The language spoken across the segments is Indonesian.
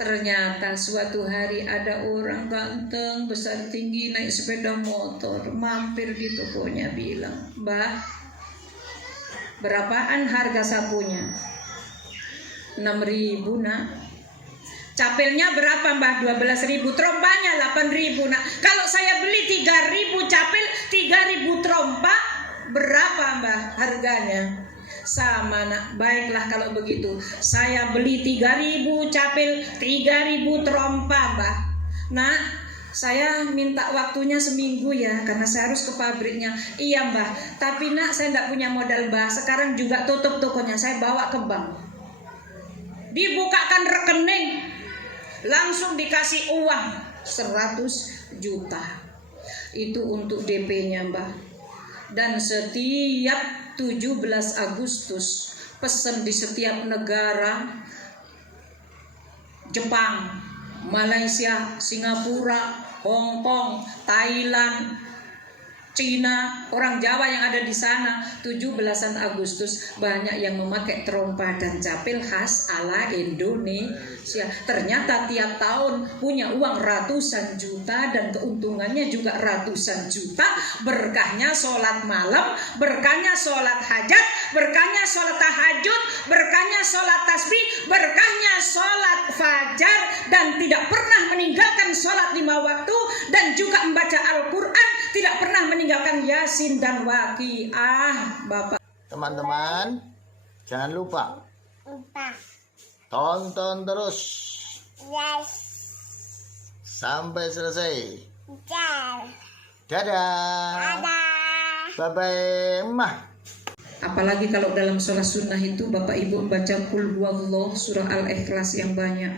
Ternyata suatu hari ada orang ganteng, besar tinggi, naik sepeda motor, mampir di tokonya, bilang, "Mbah, berapaan harga sapunya?" 6.000 nak. Capelnya berapa Mbah? 12.000. Trompanya 8.000 nak. Kalau saya beli 3.000 capel, 3.000 trompa, berapa Mbah harganya? Sama nak. Baiklah kalau begitu, saya beli 3.000 capel, 3.000 trompa Mbah. Nak, saya minta waktunya seminggu ya, karena saya harus ke pabriknya. Iya Mbah, tapi nak saya tidak punya modal Mbah. Sekarang juga tutup tokonya, saya bawa ke bank. Dibukakan rekening, langsung dikasih uang 100 juta. Itu untuk DP-nya Mbah. Dan setiap 17 Agustus pesan di setiap negara, Jepang, Malaysia, Singapura, Hong Kong, Thailand, Cina, orang Jawa yang ada di sana, 17 Agustus banyak yang memakai trompa dan capel khas ala Indonesia. Ternyata tiap tahun punya uang ratusan juta dan keuntungannya juga ratusan juta. Berkahnya sholat malam, berkahnya sholat hajat, berkahnya sholat tahajud, berkahnya sholat tasbih, berkahnya sholat fajar, dan tidak pernah meninggalkan sholat 5 waktu, dan juga membaca Al-Quran, tidak pernah meninggalkan Yasin dan Waqiah. Bapak, teman-teman, jangan lupa tonton terus sampai selesai. Dadah. Bye-bye, Mah. apalagi kalau dalam sholat sunnah itu Bapak Ibu membaca Qul Huwallah, surah Al-Ikhlas yang banyak.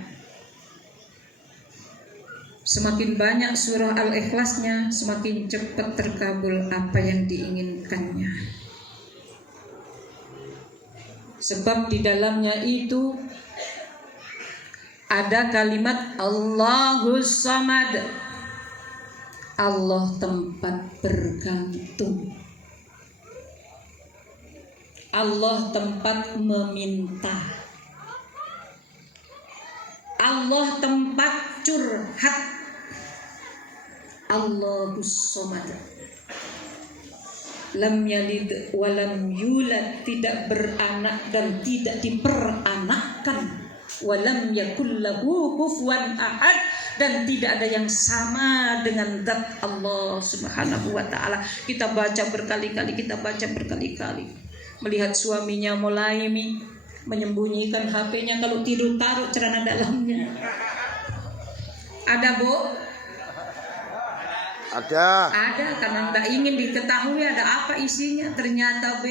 Semakin banyak surah Al-Ikhlasnya, semakin cepat terkabul apa yang diinginkannya. Sebab di dalamnya itu ada kalimat Allahus Samad, Allah tempat bergantung, Allah tempat meminta, Allah tempat curhat. Allahus Samad, lam yalid walam yulad, tidak beranak dan tidak diperanakkan, walam yakul lahu kufuwan ahad, dan tidak ada yang sama dengan zat Allah Subhanahu wa taala. Kita baca berkali-kali, melihat suaminya mulai menyembunyikan HP-nya, kalau tidur taruh celana dalamnya. Ada Bu? Ada, karena nggak ingin diketahui ada apa isinya. Ternyata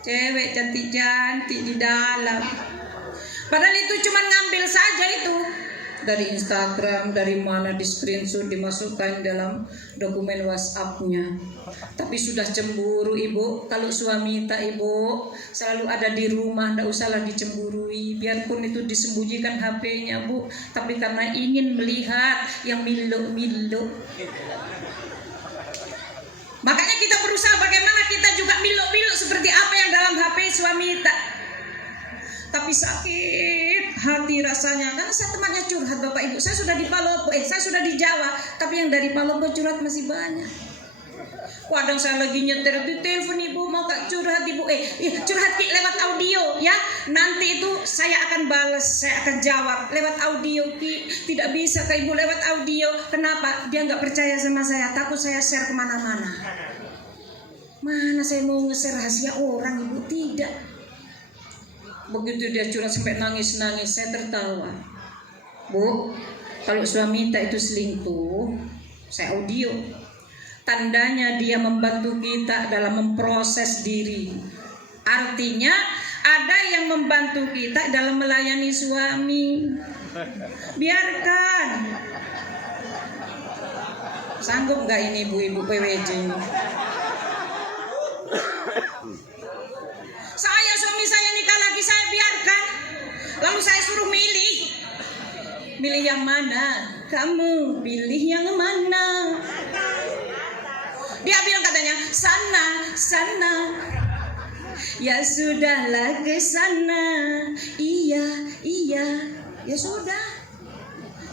cewek cantik-cantik di dalam. Padahal itu cuma ngambil saja itu dari Instagram, dari mana, di screenshot, dimasukkan dalam dokumen WhatsApp-nya. Tapi sudah cemburu Ibu. Kalau suami tak Ibu selalu ada di rumah, tidak usahlah dicemburui. Biarpun itu disembunyikan HP-nya Bu, tapi karena ingin melihat yang milu-milu. Makanya kita berusaha bagaimana kita juga milu-milu seperti apa yang dalam HP suami tak. Tapi sakit hati rasanya, karena saya temannya curhat Bapak Ibu. Saya sudah di Palopo, saya sudah di Jawa, tapi yang dari Palopo curhat masih banyak. Kadang saya lagi nyetir di telepon Ibu, mau Kak curhat Ibu, curhat Ki lewat audio ya. Nanti itu saya akan balas, saya akan jawab lewat audio Ki. Tidak bisa Kak Ibu lewat audio. Kenapa? Dia nggak percaya sama saya, takut saya share kemana-mana. Mana saya mau nge-share rahasia orang Ibu, tidak. Begitu dia curhat sampai nangis-nangis, saya tertawa. Bu, kalau suami tak itu selingkuh, saya audio. Tandanya dia membantu kita dalam memproses diri. Artinya ada yang membantu kita dalam melayani suami. Biarkan. Sanggup gak ini ibu-ibu PWJ ini? Suami saya nikah lagi, saya biarkan. Lalu saya suruh milih. Milih yang mana? Kamu pilih yang mana? Dia bilang katanya, sana. Ya sudahlah ke sana. Iya. iya, ya sudah.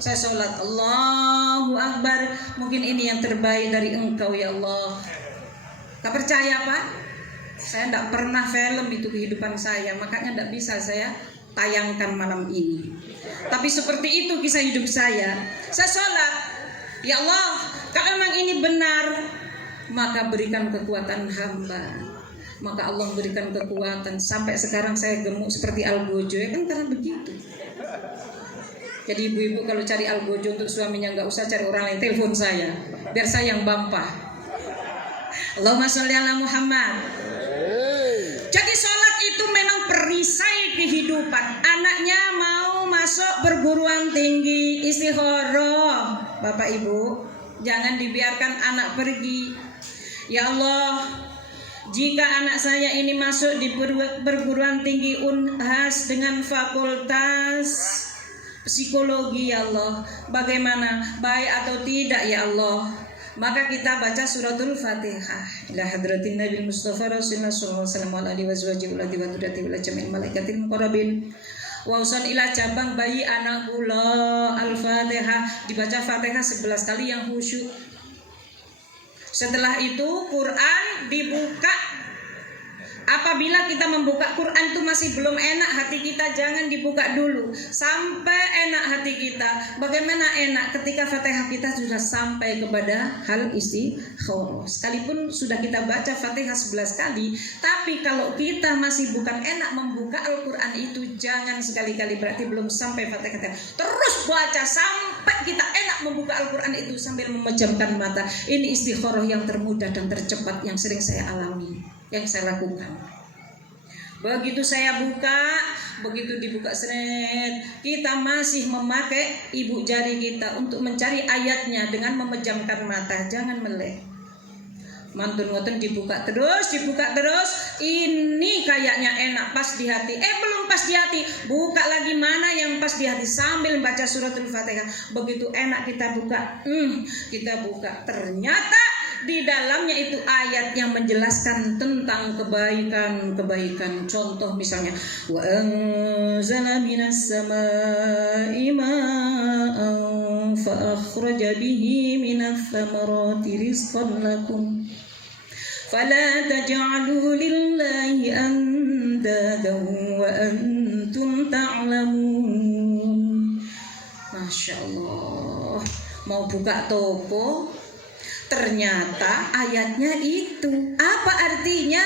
Saya sholat, Allahu Akbar, mungkin ini yang terbaik dari Engkau ya Allah. Gak percaya Pak? Saya tidak pernah film itu kehidupan saya, makanya tidak bisa saya tayangkan malam ini. Tapi seperti itu kisah hidup saya. Saya sholat, ya Allah, kalau memang ini benar, maka berikan kekuatan hamba. Maka Allah berikan kekuatan. Sampai sekarang saya gemuk seperti algojo, ya kan karena begitu. Jadi ibu-ibu kalau cari algojo untuk suaminya, nggak usah cari orang lain, telepon saya, biar saya yang bampah. Allahumma sholli ala Muhammad. Jadi sholat itu memang perisai kehidupan. Anaknya mau masuk perguruan tinggi, istikharah. Bapak Ibu, jangan dibiarkan anak pergi. Ya Allah, jika anak saya ini masuk di perguruan tinggi Unhas dengan fakultas psikologi, ya Allah, bagaimana, baik atau tidak ya Allah, maka kita baca suratul Fatihah. Ila hadratin Nabi Mustafa Rasulullah sallallahu alaihi wasallam wa alihi wa jamil malaikatil muqarrabin wa usan ila cabang bayi anak kula. Al-Fatihah, dibaca Fatihah 11 kali yang khusyuk. Setelah itu Quran dibuka. Apabila kita membuka Quran itu masih belum enak hati kita, jangan dibuka dulu sampai enak hati kita. Bagaimana enak ketika Fatihah kita sudah sampai kepada hal istikharah. Sekalipun sudah kita baca Fatihah 11 kali, tapi kalau kita masih bukan enak membuka Al-Quran itu, jangan sekali-kali, berarti belum sampai Fatihah. Terus baca sampai kita enak membuka Al-Quran itu sambil memejamkan mata. Ini istikharah yang termudah dan tercepat yang sering saya alami, yang saya lakukan. Begitu saya buka, begitu dibuka seret, kita masih memakai ibu jari kita untuk mencari ayatnya dengan memejamkan mata, jangan melek. Mantun ngoten dibuka terus, ini kayaknya enak, pas di hati. Belum pas di hati, buka lagi mana yang pas di hati sambil baca suratul Fatihah. Begitu enak kita buka, ternyata di dalamnya itu ayat yang menjelaskan tentang kebaikan. Contoh misalnya, wa anzala minas samaa'i ma'an fa akhraja bihi minats thamarati rizqan lakum fala taj'alu lillahi andadan wa antum ta'lamun. Masya Allah, mau buka toko, ternyata ayatnya itu. Apa artinya?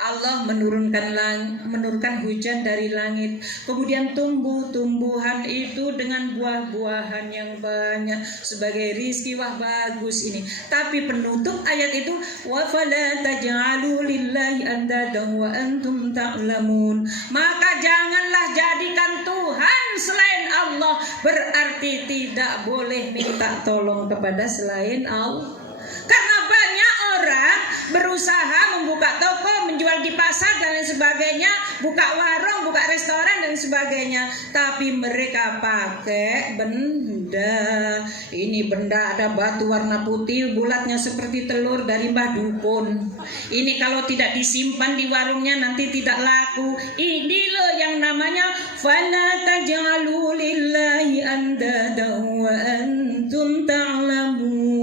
Allah menurunkan hujan dari langit, kemudian tumbuh-tumbuhan itu dengan buah-buahan yang banyak sebagai rizki. Wah, bagus ini. Tapi penutup ayat itu, wa fala taj'alu lillahi andadan wa antum ta'lamun. Maka janganlah jadikan Tuhan selain Allah, berarti tidak boleh minta tolong kepada selain Allah. Karena banyak orang berusaha membuka toko, menjual di pasar dan lain sebagainya, buka warung, buka restoran dan sebagainya, tapi mereka pakai benda. Ini benda ada batu warna putih, bulatnya seperti telur dari Mbah Dukun. Ini kalau tidak disimpan di warungnya nanti tidak laku. Ini loh yang namanya fala taj'alu lillahi andadan wa antum ta'lamun.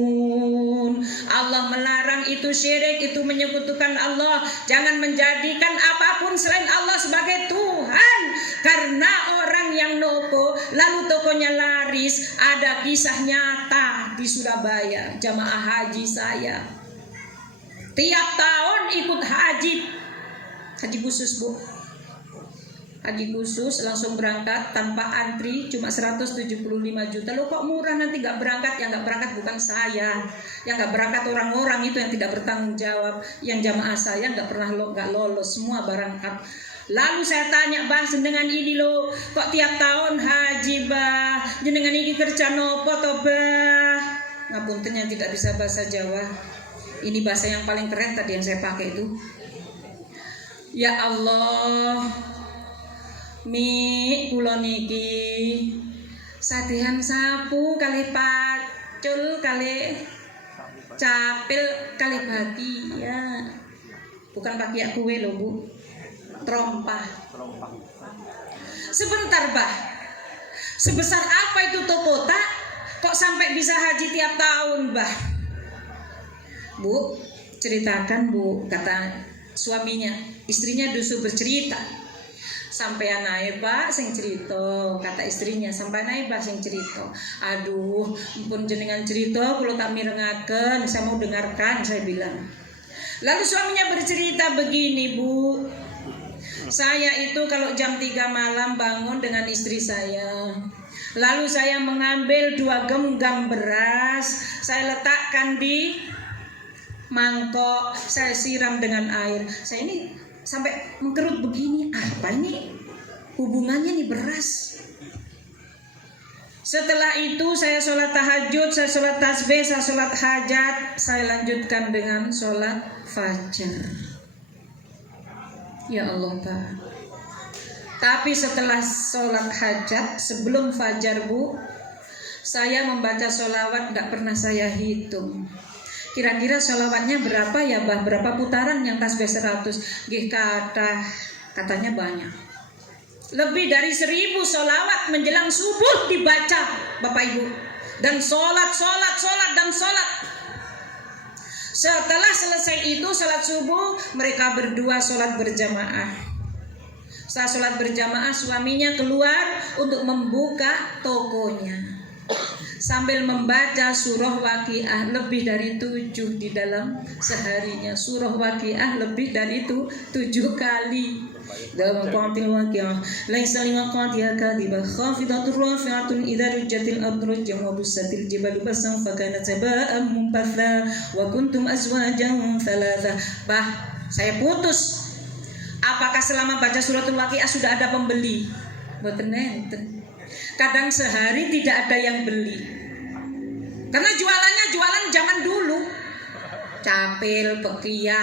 Allah melarang itu syirik, itu menyekutukan Allah. Jangan menjadikan apapun selain Allah sebagai Tuhan. Karena orang yang noko lalu tokonya laris, ada kisah nyata di Surabaya. Jamaah haji saya tiap tahun ikut haji khusus Bu, haji khusus langsung berangkat tanpa antri, cuma 175 juta. Loh kok murah, nanti gak berangkat? Yang gak berangkat bukan saya, yang gak berangkat orang-orang itu yang tidak bertanggung jawab. Yang jamaah saya gak pernah gak lolos, semua berangkat. Lalu saya tanya, Bah, dengan ini loh, kok tiap tahun haji Bah, jenengan ini kerja nopo toh Bah? Ngapunten yang tidak bisa bahasa Jawa. Ini bahasa yang paling keren tadi yang saya pakai itu. Ya Allah, mi kula niki sadihan sapu kali pacul kali capil kali bakia. Bukan bakia kue loh Bu, trompah. Sebentar bah, sebesar apa itu toko tak? Kok sampai bisa haji tiap tahun bah? Bu, ceritakan bu, kata suaminya. Istrinya dusu bercerita. Sampai naik pak sing cerita, kata istrinya. Sampai naik pak sing cerita. Aduh, ampun jenengan cerita, kalau tak mirengaken, saya mau dengarkan, saya bilang. Lalu suaminya bercerita begini bu. Saya itu kalau jam 3 malam bangun dengan istri saya. Lalu saya mengambil 2 genggam beras, saya letakkan di mangkok, saya siram dengan air. Saya ini sampai mengkerut begini, apa ini hubungannya nih beras? Setelah itu saya sholat tahajud, saya sholat tasbih, saya sholat hajat, saya lanjutkan dengan sholat fajar. Ya Allah Pak. Tapi setelah sholat hajat, sebelum fajar bu, saya membaca sholawat gak pernah saya hitung. Kira-kira sholawatnya berapa ya bah? Berapa putaran yang tasbih 100? Gih katanya banyak. Lebih dari 1000 sholawat menjelang subuh dibaca Bapak Ibu. Dan sholat dan sholat. Setelah selesai itu sholat subuh, mereka berdua sholat berjamaah. Setelah sholat berjamaah, suaminya keluar untuk membuka tokonya sambil membaca surah Waqiah lebih dari 7 di dalam seharinya. Surah Waqiah lebih dari itu 7 kali. Dalam qatil waqiah laisa liwaqatiha kadhibah khafidatur rafi'atun idza rujjatil ardu rajjan wa bussatil jibalu bassan fakanat haba'an munbatha wa kuntum azwajan thalatha. Bah, saya putus. Apakah selama baca suratul Waqiah sudah ada pembeli? Mboten enten. Kadang sehari tidak ada yang beli. Karena jualannya jualan zaman dulu. Capil, pekia.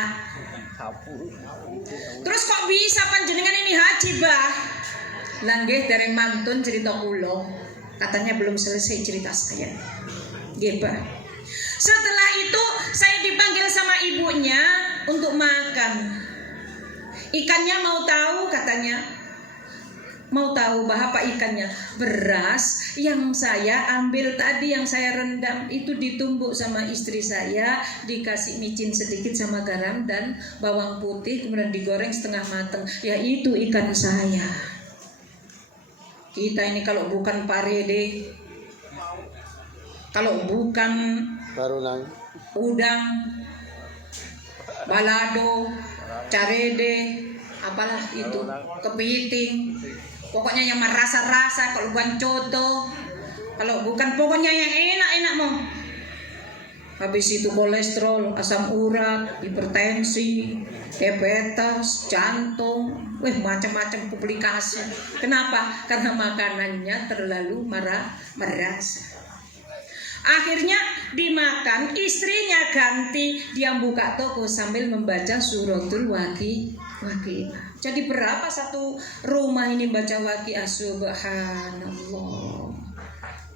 Terus kok bisa panjenengan ini haji bah? Langgih dari mantun cerita kula. Katanya belum selesai cerita saya. Nggih bah. Setelah itu saya dipanggil sama ibunya untuk makan. Ikannya mau tahu katanya. Mau tahu bah apa ikannya? Beras yang saya ambil tadi, yang saya rendam itu ditumbuk sama istri saya, dikasih micin sedikit sama garam dan bawang putih, kemudian digoreng setengah matang. Ya itu ikan saya. Kita ini kalau bukan parede, kalau bukan udang, balado, carede, apalah itu, kepiting. Pokoknya yang merasa-rasa, kalau bukan coto, kalau bukan pokoknya yang enak-enak mau. Habis itu kolesterol, asam urat, hipertensi, diabetes, jantung, macam-macam komplikasi. Kenapa? Karena makanannya terlalu merasa. Akhirnya dimakan, istrinya ganti, dia buka toko sambil membaca suratul Waqiah. Jadi berapa satu rumah ini baca Waqiah? Subhanallah.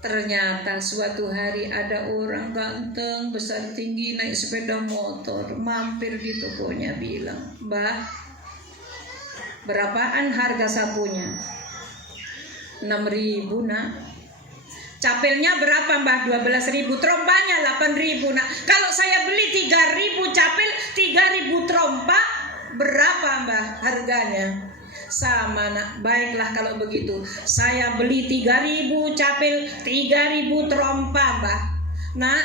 Ternyata suatu hari ada orang ganteng, besar tinggi, naik sepeda motor, mampir di tokonya, bilang, "Mbah, berapaan harga sapunya?" 6.000 nak. Capelnya berapa mbah? 12.000. Trompanya 8.000 nak. Kalau saya beli 3.000 capel, 3.000 trompa, berapa mbah harganya? Sama nak. Baiklah kalau begitu, saya beli 3.000 capel, 3.000 trompa mbah. Nak,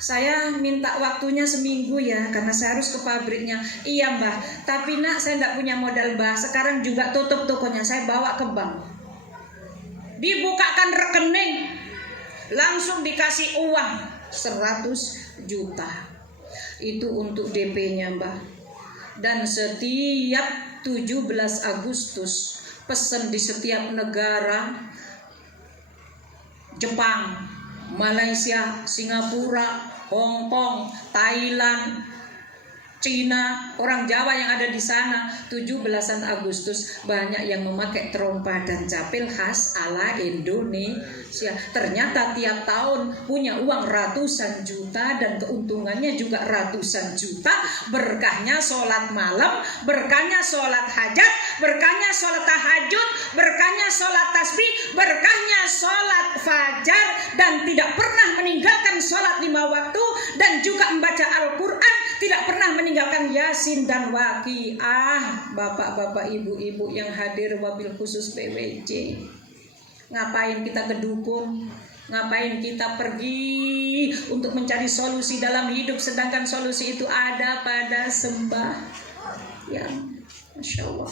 saya minta waktunya seminggu ya, karena saya harus ke pabriknya. Iya mbah, tapi nak saya tidak punya modal mbah. Sekarang juga tutup tokonya, saya bawa ke bank. Dibukakan rekening, langsung dikasih uang 100 juta. Itu untuk DP-nya mbah. Dan setiap 17 Agustus pesan di setiap negara, Jepang, Malaysia, Singapura, Hong Kong, Thailand, Cina, orang Jawa yang ada di sana, 17 Agustus banyak yang memakai trompa dan capil khas ala Indonesia. Ternyata tiap tahun punya uang ratusan juta dan keuntungannya juga ratusan juta. Berkahnya sholat malam, berkahnya sholat hajat, berkahnya sholat tahajud, berkahnya sholat tasbih, berkahnya sholat fajar, dan tidak pernah meninggalkan sholat 5 waktu, dan juga membaca Al-Quran, tidak pernah meninggalkan Yasin dan Waqiah. Bapak-bapak, ibu-ibu yang hadir, wabil khusus PWJ, ngapain kita ke dukun? Ngapain kita pergi untuk mencari solusi dalam hidup, sedangkan solusi itu ada pada sembahyang? Masya Allah.